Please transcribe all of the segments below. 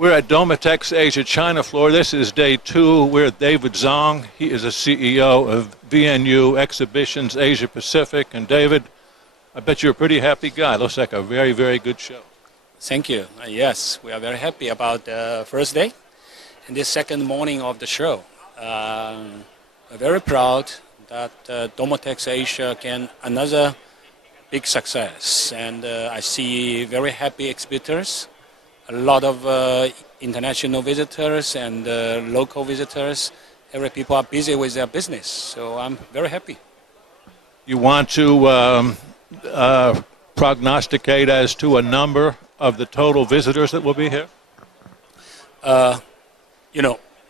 We're at Domotex Asia ChinaFloor. This is day 2. We're with David Zhong. He is the CEO of VNU Exhibitions Asia Pacific. And David, I bet you're a pretty happy guy. Looks like a very, very good show. Thank you. Yes, we are very happy about the first day and this second morning of the show. We're very proud that Domotex Asia can another big success. And I see very happy exhibitors. A lot of international visitors and local visitors. Every people are busy with their business, so I'm very happy. You want to prognosticate as to a number of the total visitors that will be here?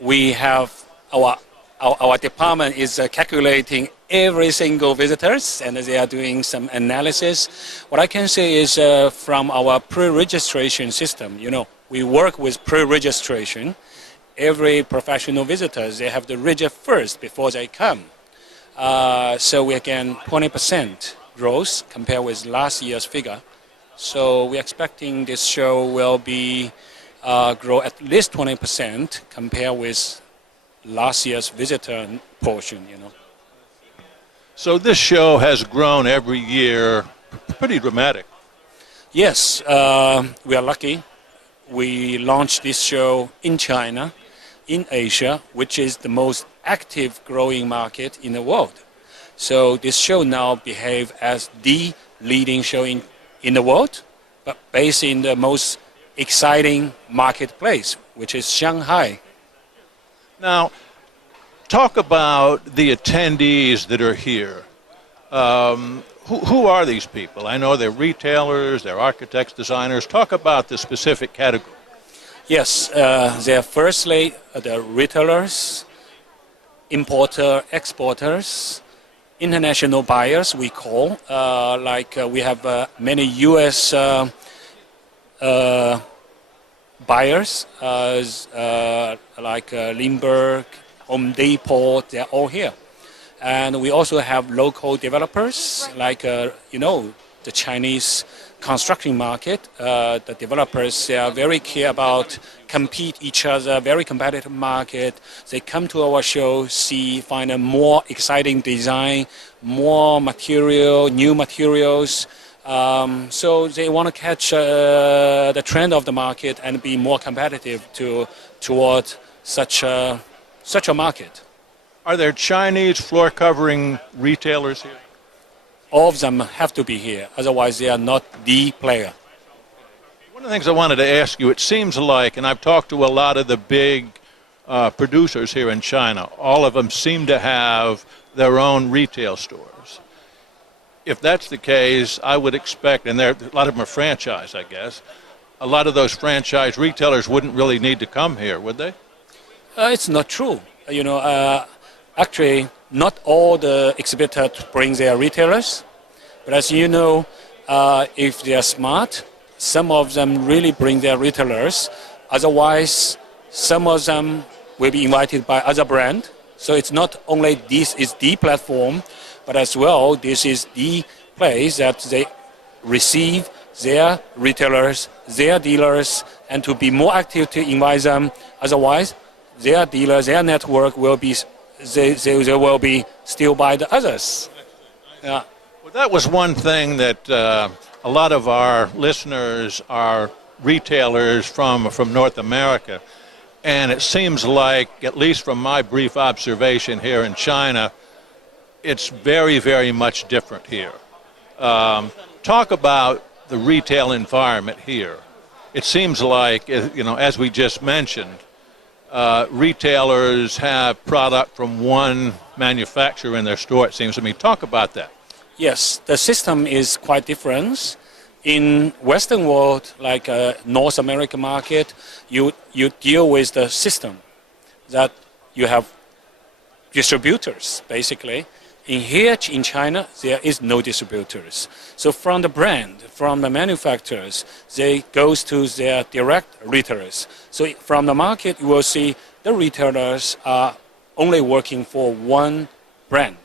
We have our department is calculating every single visitors, and they are doing some analysis. What I can say is from our pre-registration system, we work with pre-registration. Every professional visitors, they have to register first before they come. So we again 20% growth compared with last year's figure. So we're expecting this show will be grow at least 20% compared with last year's visitor portion, So this show has grown every year, pretty dramatic. Yes, we are lucky. We launched this show in China, in Asia, which is the most active growing market in the world. So this show now behaves as the leading show in the world, but based in the most exciting marketplace, which is Shanghai. Now, talk about the attendees that are here. Who are these people? I know they're retailers, they're architects, designers. Talk about the specific category. Yes, they're firstly the retailers, importer, exporters, international buyers we call. We have many U.S. Buyers like Lindbergh, Home Depot, they're all here. And we also have local developers like, the Chinese construction market. The developers, they are very care about compete each other, very competitive market. They come to our show, find a more exciting design, more material, new materials. So they want to catch the trend of the market and be more competitive toward such a market. Are there Chinese floor covering retailers here? All of them have to be here, otherwise they are not the player. One of the things I wanted to ask you, it seems like, and I've talked to a lot of the big producers here in China, all of them seem to have their own retail stores. If that's the case, I would expect, and a lot of them are franchise, I guess, a lot of those franchise retailers wouldn't really need to come here, would they? It's not true. Actually, not all the exhibitors bring their retailers, but as you know, if they are smart, some of them really bring their retailers. Otherwise, some of them will be invited by other brands. So it's not only this is the platform, but as well, this is the place that they receive their retailers, their dealers, and to be more active to invite them. Otherwise, their dealers, their network will be they will be still by the others. Yeah. Well, that was one thing that a lot of our listeners are retailers from North America, and it seems like, at least from my brief observation here in China, it's very, very much different here. Talk about the retail environment here. It seems like, as we just mentioned, retailers have product from one manufacturer in their store, it seems to me. Talk about that. Yes, the system is quite different. In Western world, like North American market, you deal with the system that you have distributors, basically. In here in China, there is no distributors. So from the brand, from the manufacturers, they goes to their direct retailers. So from the market, you will see the retailers are only working for one brand.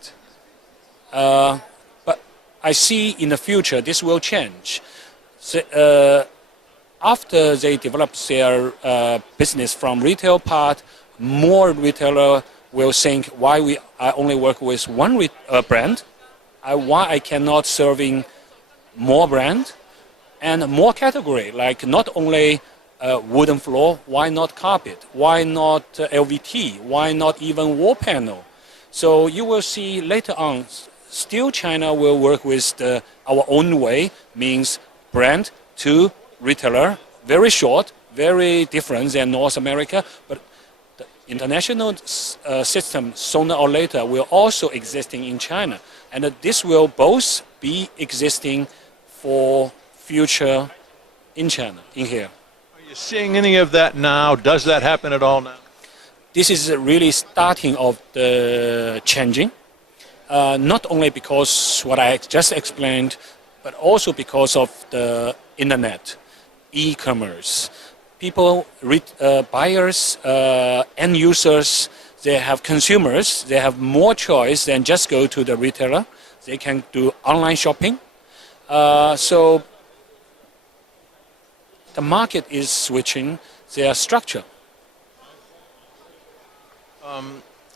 But I see in the future this will change. So, after they develop their business from retail part, more retailer will think why I only work with one brand, why I cannot serving more brand and more category, like not only wooden floor, why not carpet, why not LVT, why not even wall panel. So you will see later on, still China will work with our own way, means brand to retailer, very short, very different than North America, but the international system sooner or later will also existing in China. And this will both be existing for future in China, in here. Are you seeing any of that now? Does that happen at all now? This is really starting of the changing, not only because what I just explained, but also because of the internet, e-commerce. People, buyers, end users, they have consumers, they have more choice than just go to the retailer. They can do online shopping. So the market is switching their structure.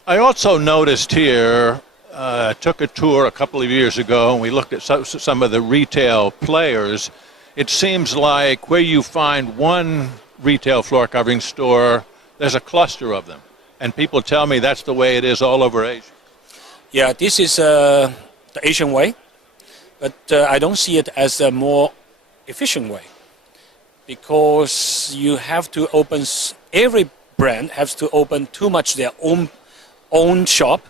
I also noticed here, took a tour a couple of years ago, and we looked at some of the retail players. It seems like where you find one retail floor covering store, there's a cluster of them. And people tell me that's the way it is all over Asia. Yeah, this is the Asian way, but I don't see it as a more efficient way, because you have to open, every brand has to open too much their own shop,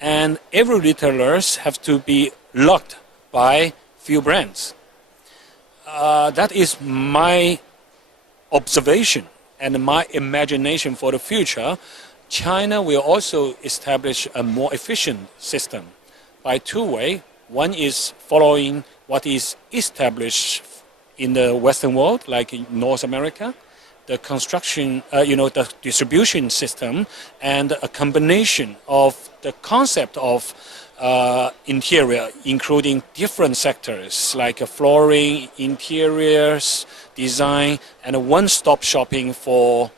and every retailers have to be locked by few brands. That is my observation and my imagination for the future. China will also establish a more efficient system by two ways. One is following what is established in the Western world, like in North America, the construction, the distribution system, and a combination of the concept of interior, including different sectors like flooring, interiors, design, and a one-stop shopping for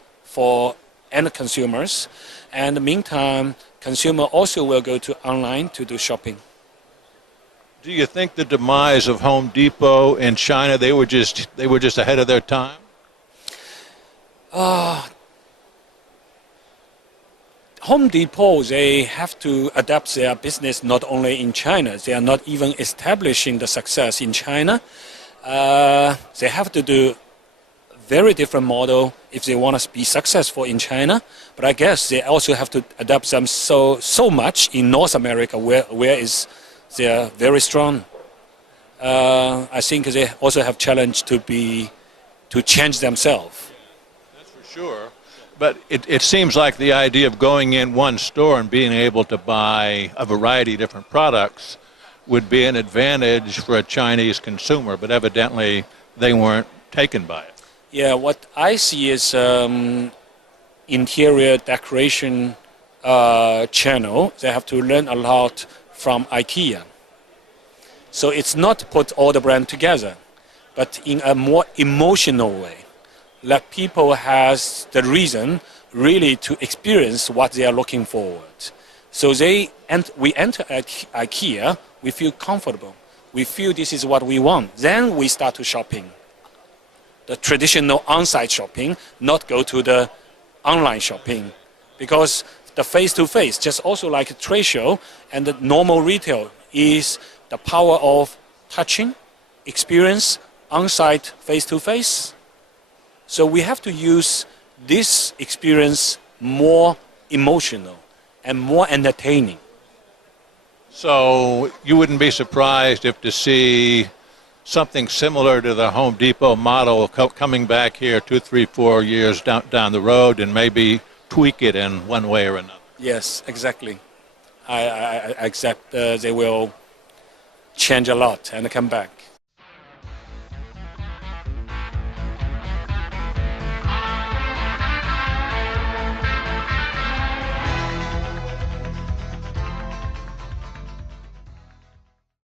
end consumers. And in the meantime, consumer also will go to online to do shopping. Do you think the demise of Home Depot in China, they were just ahead of their time? Home Depot, they have to adapt their business not only in China. They are not even establishing the success in China. They have to do very different model if they want to be successful in China. But I guess they also have to adapt them so much in North America, where they are very strong. I think they also have challenge to change themselves. That's for sure. But it seems like the idea of going in one store and being able to buy a variety of different products would be an advantage for a Chinese consumer, but evidently they weren't taken by it. Yeah, what I see is interior decoration channel. They have to learn a lot from IKEA. So it's not put all the brand together, but in a more emotional way. Let people has the reason really to experience what they are looking forward. So we enter at IKEA, we feel comfortable. We feel this is what we want. Then we start to shopping. The traditional on-site shopping, not go to the online shopping. Because the face-to-face, just also like a trade show and the normal retail, is the power of touching, experience, on-site, face-to-face. So we have to use this experience more emotional and more entertaining. So you wouldn't be surprised if to see something similar to the Home Depot model coming back here 2, 3, 4 years down the road and maybe tweak it in one way or another. Yes, exactly. I accept they will change a lot and come back.